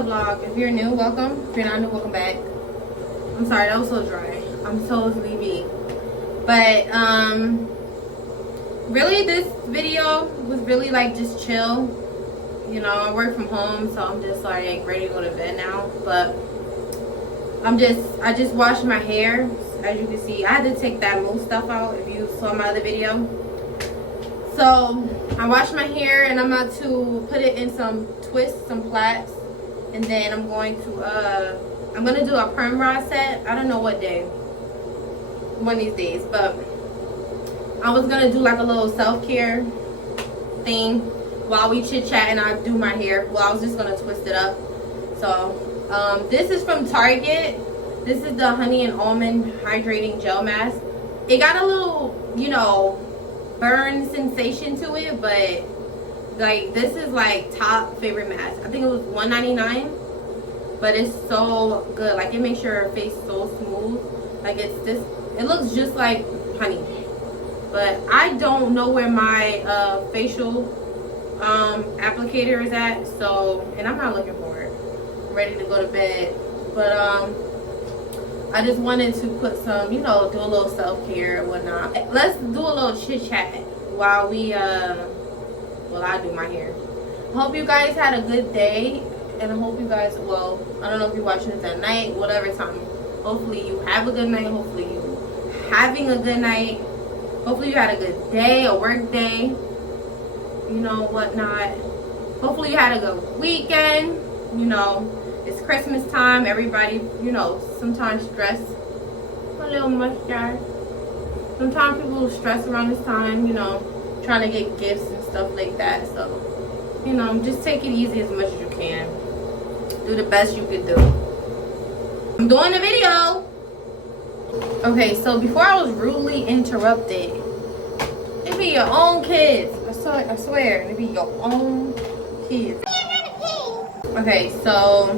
another vlog. If you're new, welcome. If you're not new, welcome back. I'm sorry, that was so dry. I'm so sleepy. But really this video was really like just chill. You know, I work from home, so I'm just like ready to go to bed now. But I just washed my hair. As you can see, I had to take that mousse stuff out if you saw my other video. So I washed my hair and I'm about to put it in some twists, some plaits, and then I'm gonna do a perm rod set. I don't know what day, one of these days, but I was gonna do like a little self-care thing while we chit chat and I do my hair. Well, I was just gonna twist it up. So this is from Target. This is the honey and almond hydrating gel mask. It got a little, you know, burn sensation to it, but like this is like top favorite mask. I think it was $1.99, but it's so good. Like it makes your face so smooth. Like it looks just like honey. But I don't know where my facial applicator is at, so, and I'm not looking for it. I'm ready to go to bed, but I just wanted to put some, you know, do a little self-care and whatnot. Let's do a little chit-chat while we, well, I do my hair. I hope you guys had a good day, and I hope you guys, well, I don't know if you're watching this at night, whatever time. Hopefully you have a good night. Hopefully you having a good night. Hopefully you had a good day, a work day, you know, whatnot. Hopefully you had a good weekend, you know. It's Christmas time. Everybody, you know, sometimes stress. A little mustache. Sometimes people stress around this time, you know, trying to get gifts and stuff like that. So, you know, just take it easy as much as you can. Do the best you can do. I'm doing a video. Okay, so before I was rudely interrupted, it be your own kids. I swear, it be your own kids. Okay, so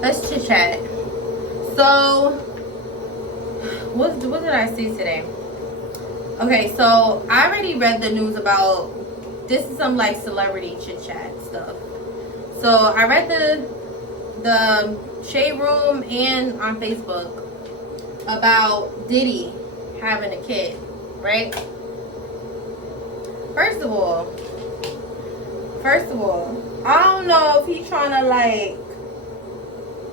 let's chit chat. So what did I see today? Okay, so I already read the news about this is some like celebrity chit chat stuff. So I read the shade room and on Facebook about Diddy having a kid, right? First of all, I don't know if he's trying to, like,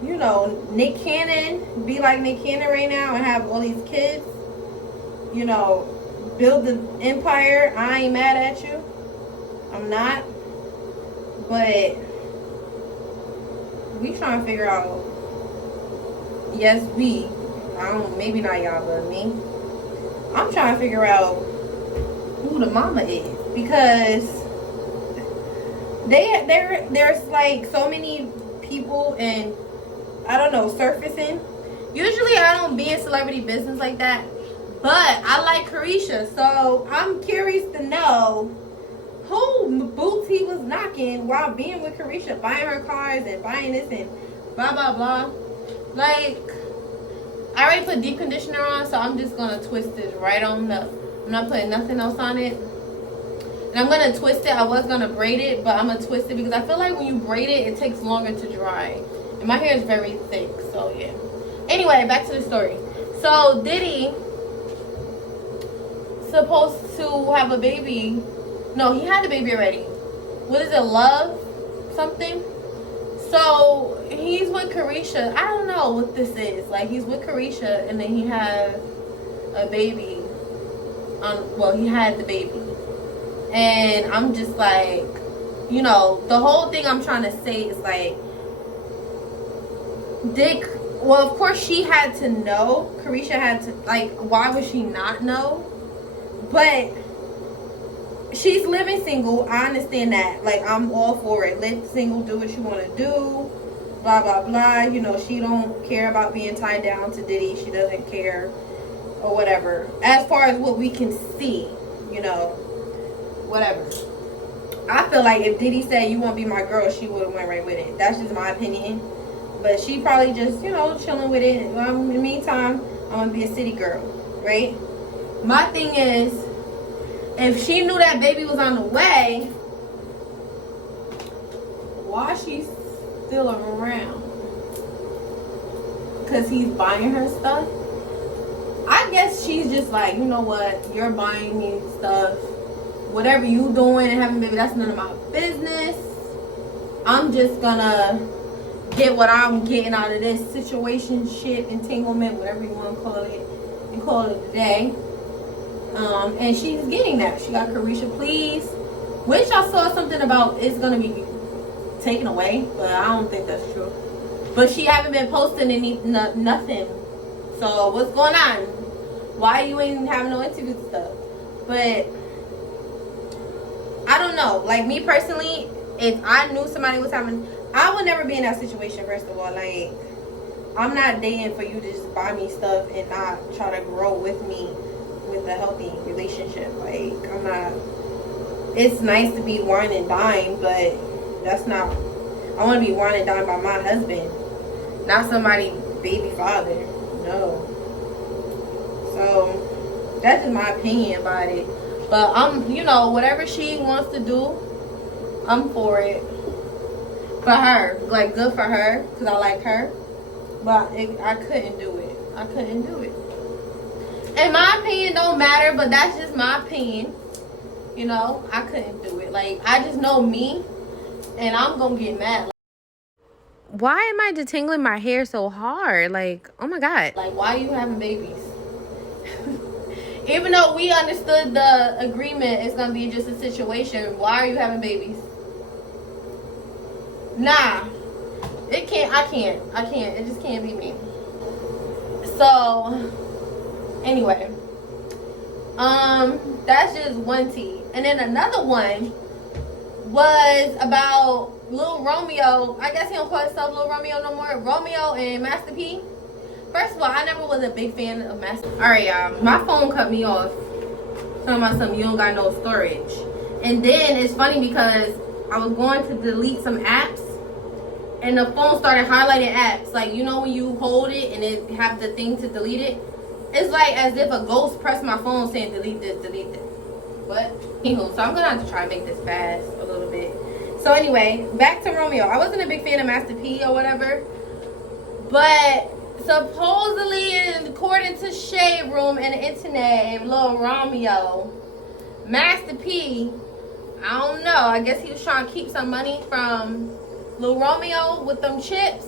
you know, Nick Cannon, be like Nick Cannon right now and have all these kids, you know, build the empire. I ain't mad at you. I'm not. But we trying to figure out, yes, maybe not y'all, but me. I'm trying to figure out who the mama is, because there's like so many people and I don't know, surfacing. Usually I don't be in celebrity business like that, but I like Carisha, so I'm curious to know who boots he was knocking while being with Carisha, buying her cars and buying this and blah blah blah. Like, I already put deep conditioner on, so I'm just gonna twist this right on up. I'm not putting nothing else on it. And I'm going to twist it. I was going to braid it, but I'm going to twist it because I feel like when you braid it, it takes longer to dry. And my hair is very thick, so yeah. Anyway, back to the story. So Diddy supposed to have a baby. No, he had a baby already. What is it, Love? Something? So he's with Carisha. I don't know what this is. Like, he's with Carisha and then he had a baby. Well, he had the baby. And I'm just like, you know, the whole thing I'm trying to say is like, well, of course she had to know. Carisha had to, like, why would she not know? But she's living single. I understand that. Like, I'm all for it. Live single, do what you want to do. Blah, blah, blah. You know, she don't care about being tied down to Diddy. She doesn't care or whatever. As far as what we can see, you know. Whatever. I feel like if Diddy said you want to be my girl, she would have went right with it. That's just my opinion. But she probably just, you know, chilling with it. In the meantime, I'm going to be a city girl, right? My thing is, if she knew that baby was on the way, why she still around. Because he's buying her stuff. I guess she's just like, you know what? You're buying me stuff. Whatever you doing and having a baby, that's none of my business. I'm just gonna get what I'm getting out of this situation, shit, entanglement, whatever you want to call it, and call it a day. And she's getting that. She got Carisha Please, which I saw something about it's gonna be taken away, but I don't think that's true. But she haven't been posting nothing. So what's going on? Why you ain't having no interviews and stuff? But I don't know. Like, me personally, if I knew somebody was having, I would never be in that situation. First of all, like, I'm not dating for you to just buy me stuff and not try to grow with me with a healthy relationship. Like, I'm not. It's nice to be wine and dine, but that's not. I want to be wine and dine by my husband, not somebody baby father. No. So that's just my opinion about it. But I'm, you know, whatever she wants to do, I'm for it. For her, like, good for her, because I like her. But I couldn't do it. I couldn't do it. And my opinion don't matter, but that's just my opinion. You know, I couldn't do it. Like, I just know me, and I'm gonna get mad. Why am I detangling my hair so hard? Like, oh my God. Like, why are you having babies? Even though we understood the agreement, it's gonna be just a situation. Why are you having babies? Nah. It can't. I can't. It just can't be me. So, anyway. That's just one tea. And then another one was about Lil Romeo. I guess he don't call himself Lil Romeo no more. Romeo and Master P. First of all, I never was a big fan of Master P. Alright, y'all. My phone cut me off. Talking about something, you don't got no storage. And then it's funny because I was going to delete some apps. And the phone started highlighting apps. Like, you know when you hold it and it have the thing to delete it? It's like as if a ghost pressed my phone saying delete this, delete this. But anywho, so I'm gonna have to try and make this fast a little bit. So anyway, back to Romeo. I wasn't a big fan of Master P or whatever. But supposedly, according to Shade Room and the internet and Lil Romeo, Master P, I don't know. I guess he was trying to keep some money from Lil Romeo with them chips.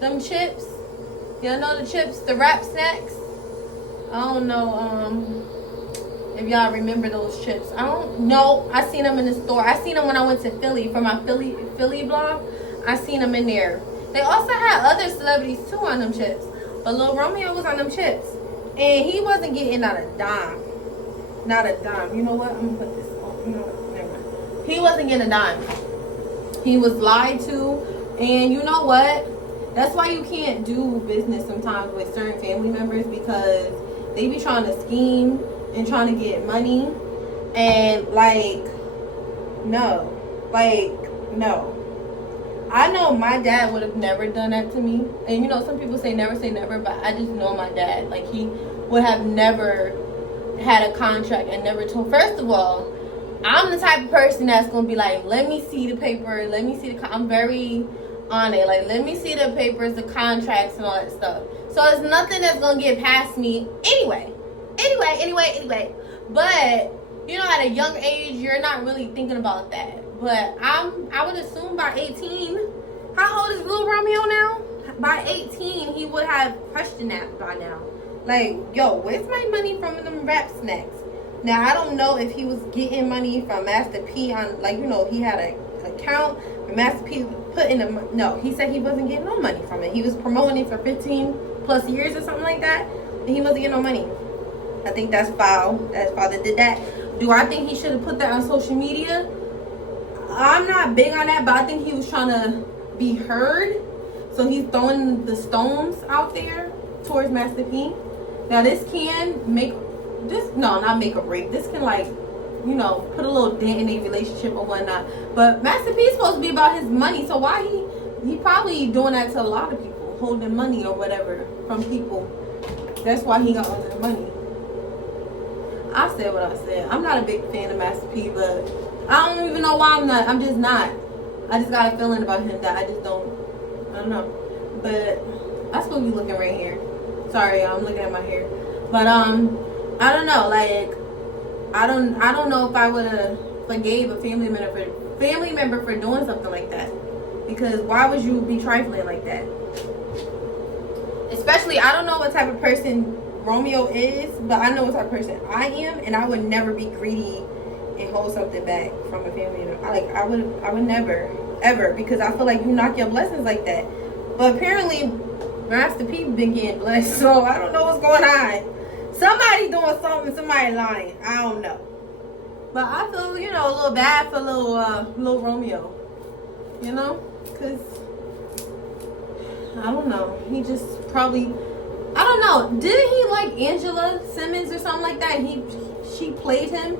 Them chips. Y'all know the chips, the rap snacks? I don't know if y'all remember those chips. I don't know. I seen them in the store. I seen them when I went to Philly for my Philly vlog. I seen them in there. They also had other celebrities too on them chips. But Lil Romeo was on them chips. And he wasn't getting not a dime. Not a dime. You know what? I'm going to put this on. You know what? Never mind. He wasn't getting a dime. He was lied to. And you know what? That's why you can't do business sometimes with certain family members, because they be trying to scheme and trying to get money. And like, no. Like, no. I know my dad would have never done that to me. And you know, some people say never, but I just know my dad. Like, he would have never had a contract and never told. First of all, I'm the type of person that's going to be like, let me see the paper. Let me see the, I'm very on it. Like, let me see the papers, the contracts, and all that stuff. So it's nothing that's going to get past me anyway. Anyway. But, you know, at a young age, you're not really thinking about that. But I would assume by 18, how old is Lil Romeo now? By 18, he would have questioned that by now. Like, yo, where's my money from them rap snacks? Now, I don't know if he was getting money from Master P on, like, you know, he had an account where Master P put in the, no, he said he wasn't getting no money from it. He was promoting it for 15 plus years or something like that, and he wasn't getting no money. I think that's foul. That's foul that did that. Do I think he should have put that on social media? I'm not big on that, but I think he was trying to be heard. So he's throwing the stones out there towards Master P. Now this can make, not make or break. This can, like, you know, put a little dent in their relationship or whatnot. But Master P is supposed to be about his money. So why he probably doing that to a lot of people, holding money or whatever from people. That's why he got all the money. I said what I said. I'm not a big fan of Master P, but I don't even know why I'm not. I'm just not. I just got a feeling about him that I don't know. But I'm supposed to be looking right here. Sorry, y'all, I'm looking at my hair. But I don't know, like I don't know if I would have forgave a family member for doing something like that. Because why would you be trifling like that? Especially, I don't know what type of person Romeo is, but I know what type of person I am, and I would never be greedy and hold something back from a family member. I would never, ever, because I feel like you knock your blessings like that. But apparently, Master P been getting blessed, so I don't know what's going on. Somebody doing something, somebody lying. I don't know. But I feel, you know, a little bad for little Romeo. You know? Because, I don't know. He just probably, I don't know. Didn't he like Angela Simmons or something like that? She played him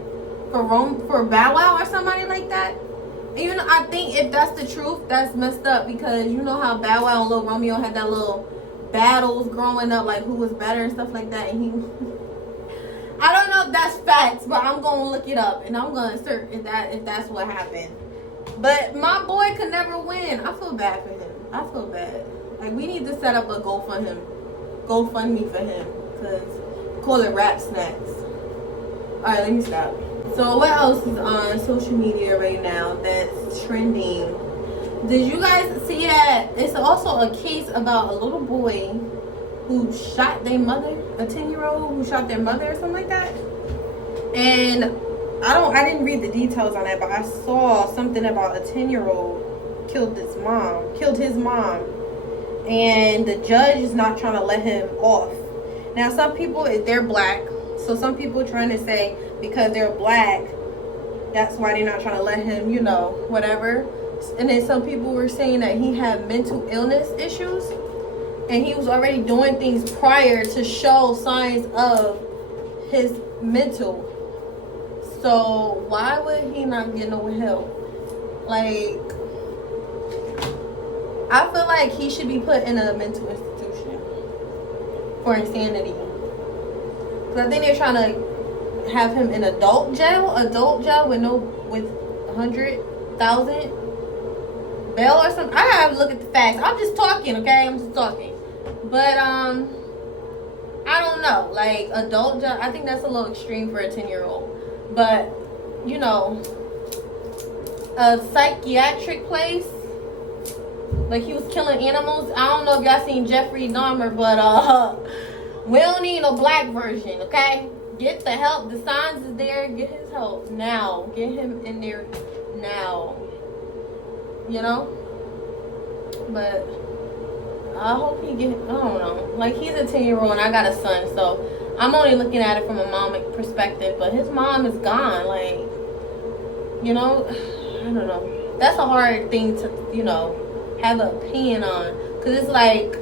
for Bow Wow or somebody like that. And you know, I think if that's the truth, that's messed up, because you know how Bow Wow and Lil Romeo had that little battles growing up, like who was better and stuff like that. And he, I don't know if that's facts, but I'm gonna look it up and I'm gonna search if that's what happened. But my boy could never win. I feel bad for him. I feel bad. Like, we need to set up a GoFundMe for him, because call it Rap Snacks. Alright, let me stop. So what else is on social media right now that's trending? Did you guys see that it's also a case about a little boy who shot their mother, a 10-year-old who shot their mother or something like that? And I didn't read the details on that, but I saw something about a 10-year-old killed his mom, and the judge is not trying to let him off. Now, some people, they're black, so some people are trying to say because they're black, that's why they're not trying to let him, you know, whatever. And then some people were saying that he had mental illness issues, and he was already doing things prior to show signs of his mental. So why would he not get no help? Like, I feel like he should be put in a mental institution for insanity. Cause I think they're trying to have him in adult jail with 100,000 bail or something. I gotta look at the facts. I'm just talking, okay? I'm just talking. But I don't know. Like, adult jail, I think that's a little extreme for a 10-year-old. But, you know, a psychiatric place, like he was killing animals. I don't know if y'all seen Jeffrey Dahmer, but we don't need no black version, okay? Get the help. The signs is there. Get his help now. Get him in there now. You know? But I hope he get, I don't know. Like, he's a 10-year-old and I got a son, so I'm only looking at it from a mom perspective. But his mom is gone. Like, you know, I don't know. That's a hard thing to, you know, have an opinion on. Because it's like,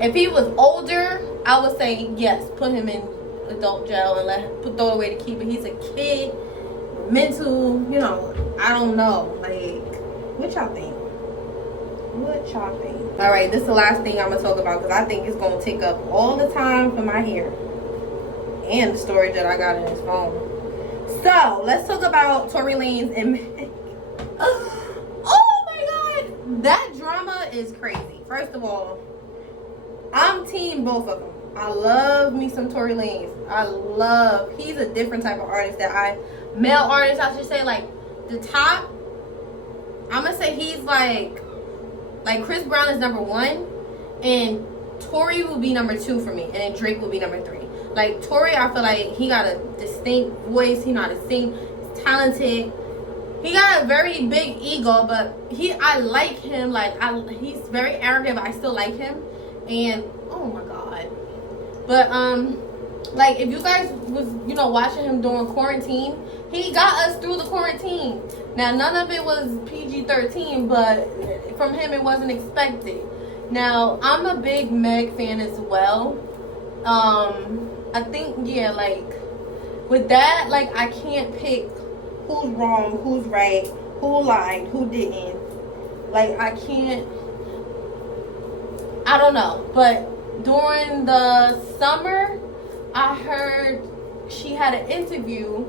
if he was older, I would say yes, put him in adult jail and throw away the key. But he's a kid, mental, you know, I don't know. Like, what y'all think? All right, this is the last thing I'm gonna talk about, because I think it's gonna take up all the time for my hair and the storage that I got in this phone. So let's talk about Tory Lanez and oh my god, that drama is crazy. First of all, I'm team both of them. I love me some Tory Lanez. He's a different type of artist male artist, I should say. Like, the top, I'm gonna say he's like Chris Brown is number 1, and Tory will be number 2 for me, and then Drake will be number 3. Like, Tory, I feel like he got a distinct voice. He know how to sing. He's talented. He got a very big ego, but I like him. Like, he's very arrogant, but I still like him. And oh my god. But like, if you guys was, you know, watching him during quarantine, he got us through the quarantine. Now, none of it was PG-13, but from him it wasn't expected. Now, I'm a big Meg fan as well. I think, yeah, like, with that, like, I can't pick who's wrong, who's right, who lied, who didn't. Like, I can't, I don't know. But during the summer, I heard she had an interview,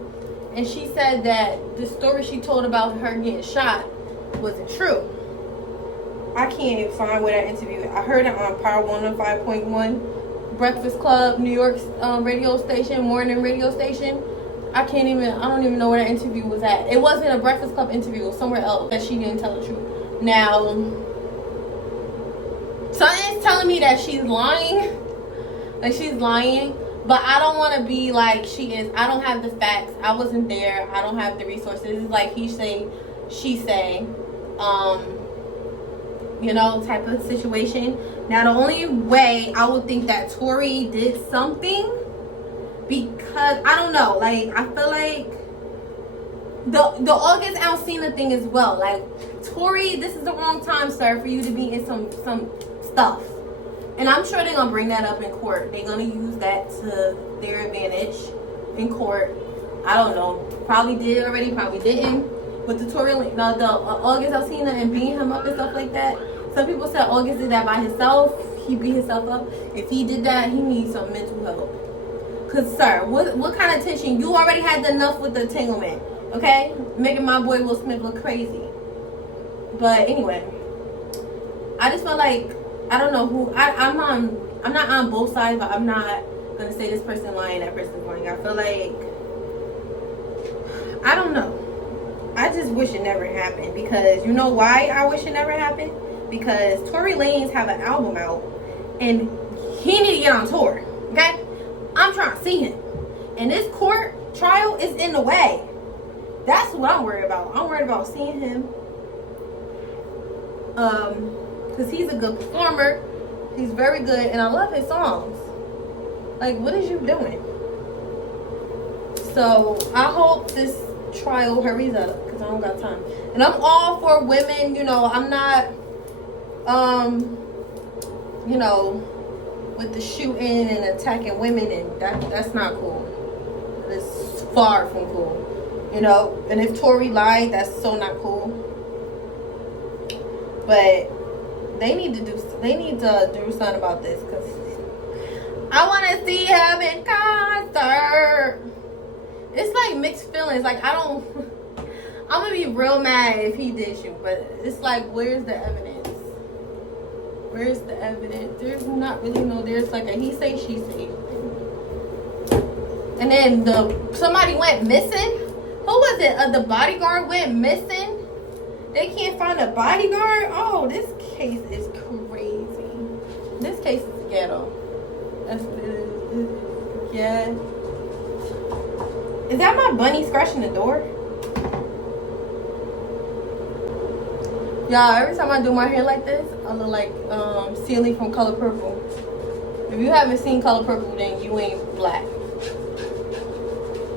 and she said that the story she told about her getting shot wasn't true. I can't find where that interview. I heard it on Power 105.1, Breakfast Club, New York's radio station, morning radio station. I don't even know where that interview was at. It wasn't a Breakfast Club interview. It was somewhere else that she didn't tell the truth. Now, something's telling me that she's lying. Like, she's lying. But I don't want to be like she is. I don't have the facts. I wasn't there. I don't have the resources. It's like he say, she say. You know, type of situation. Now, the only way I would think that Tory did something, because I don't know, like, I feel like the August Alsina thing as well. Like, Tory, this is the wrong time, sir, for you to be in some stuff. And I'm sure they're gonna bring that up in court. They're gonna use that to their advantage in court. I don't know. Probably did already, probably didn't. With the Tory, the August Alsina and beating him up and stuff like that. Some people said August did that by himself. He beat himself up. If he did that, he needs some mental help. Cause sir, what kind of tension? You already had enough with the entanglement, okay? Making my boy Will Smith look crazy. But anyway, I just feel like I don't know who I'm not on both sides, but I'm not gonna say this person lying, that person's lying. I feel like I don't know. I just wish it never happened, because you know why I wish it never happened? Because Tory Lanez have an album out and he need to get on tour, okay? I'm trying to see him. And this court trial is in the way. That's what I'm worried about. I'm worried about seeing him. Because he's a good performer. He's very good. And I love his songs. Like, what is you doing? So, I hope this trial hurries up, because I don't got time. And I'm all for women. You know, I'm not, you know, with the shooting and attacking women, and that's not cool. It's far from cool, you know. And if Tory lied, that's so not cool. But they need to do something about this, because I want to see him in concert. It's like mixed feelings. Like, I'm gonna be real mad if he did shoot, but it's like, where's the evidence? Where's the evidence? There's not really no. There's like a he say, she say. And then somebody went missing. Who was it? The bodyguard went missing. They can't find a bodyguard. Oh, this case is crazy. This case is ghetto. Yeah. Is that my bunny scratching the door? Y'all, every time I do my hair like this, I look like Celie from Color Purple. If you haven't seen Color Purple, then you ain't black.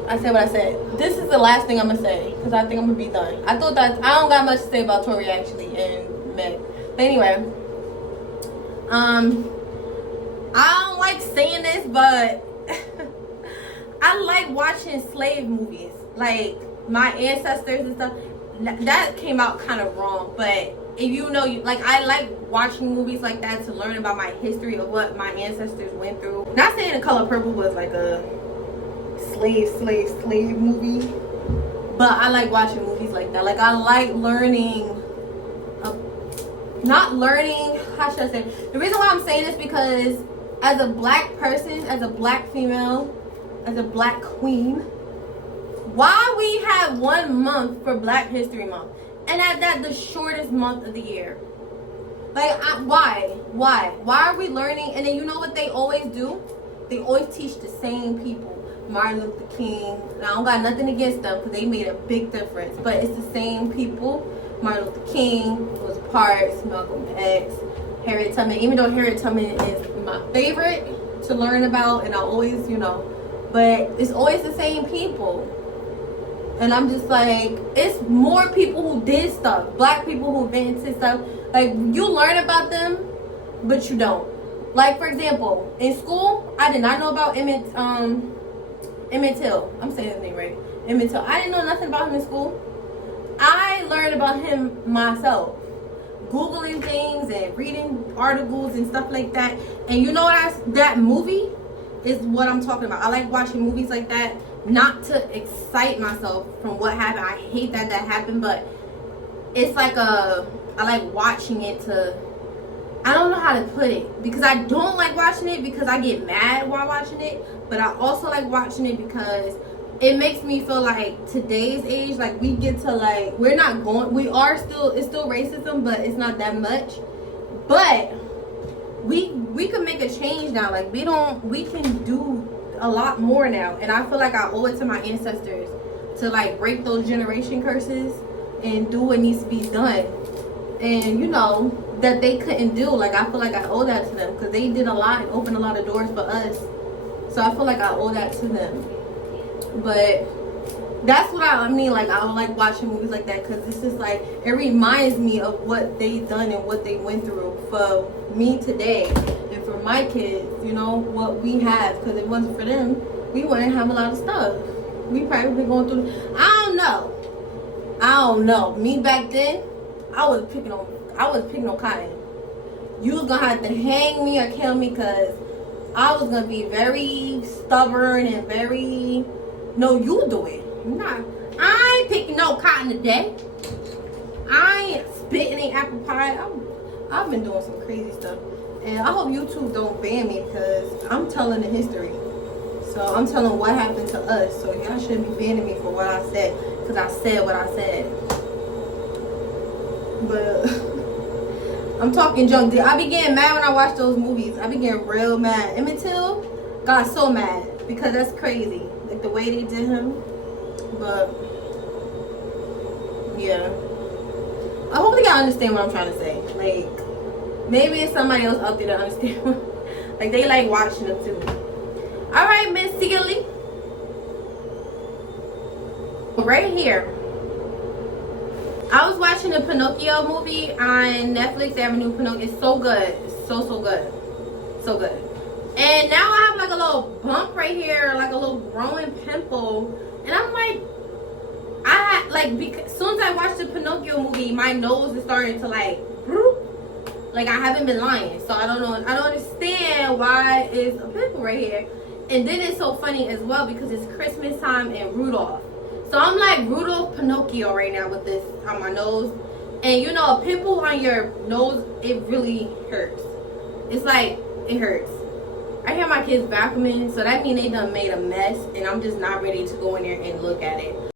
I said what I said. This is the last thing I'm gonna say, because I think I'm gonna be done. I thought that I don't got much to say about Tory actually and Meg. But anyway, I don't like saying this, but I like watching slave movies, like My Ancestors and stuff. That came out kind of wrong, but if you know, I like watching movies like that to learn about my history of what my ancestors went through. Not saying The Color Purple was like a slave movie, but I like watching movies like that. Like, I like learning, not learning, how should I say? The reason why I'm saying this, because as a black person, as a black female, as a black queen, why we have 1 month for Black History Month, and that the shortest month of the year? Like, why are we learning? And then you know what they always do? They always teach the same people. Martin Luther King. And I don't got nothing against them, because they made a big difference, but it's the same people. Martin Luther King, Rosa Parks, Malcolm X, Harriet Tubman. Even though Harriet Tubman is my favorite to learn about, and I always, you know, but it's always the same people. And I'm just like, it's more people who did stuff. Black people who invented stuff. Like, you learn about them, but you don't. Like, for example, in school, I did not know about Emmett Till. I'm saying his name right. Emmett Till. I didn't know nothing about him in school. I learned about him myself. Googling things and reading articles and stuff like that. And you know what? That movie is what I'm talking about. I like watching movies like that. Not to excite myself from what happened. I hate that happened, but it's like I like watching it to, I don't know how to put it, because I don't like watching it because I get mad while watching it, but I also like watching it because it makes me feel like today's age, like we get to like, we are still, it's still racism, but it's not that much. But we can make a change now. Like we can do a lot more now, and I feel like I owe it to my ancestors to like break those generation curses and do what needs to be done. And you know, that they couldn't do. Like I feel like I owe that to them because they did a lot and opened a lot of doors for us. So I feel like I owe that to them. But that's what I mean. Like I don't like watching movies like that because it's just like, it reminds me of what they done and what they went through for me today and for my kids. You know what we have, because if it wasn't for them, we wouldn't have a lot of stuff. We probably be going through. I don't know. Me back then, I was picking on cotton. You was gonna have to hang me or kill me because I was gonna be very stubborn and very, no, you do it. Nah, I ain't picking no cotton today. I ain't spitting in apple pie. I've been doing some crazy stuff. And I hope YouTube don't ban me because I'm telling the history. So I'm telling what happened to us. So y'all shouldn't be banning me for what I said, because I said what I said. But I'm talking junk. I be getting mad when I watch those movies. I be getting real mad. Emmett Till got so mad because that's crazy. Like the way they did him. But yeah, I hope y'all understand what I'm trying to say. Like maybe it's somebody else out there that understand. Like they like watching them too. All right, Miss Sealy. Right here, I was watching the Pinocchio movie on Netflix. They have a new Pinocchio. It's so good. It's so good. So good. And now I have like a little bump right here, like a little growing pimple. And I'm like, as soon as I watched the Pinocchio movie, my nose is starting to like I haven't been lying. So I don't know. I don't understand why it's a pimple right here. And then it's so funny as well because it's Christmas time and Rudolph. So I'm like Rudolph Pinocchio right now with this on my nose. And you know, a pimple on your nose, it really hurts. It's like, it hurts. I hear my kids vacuuming, so that means they done made a mess, and I'm just not ready to go in there and look at it.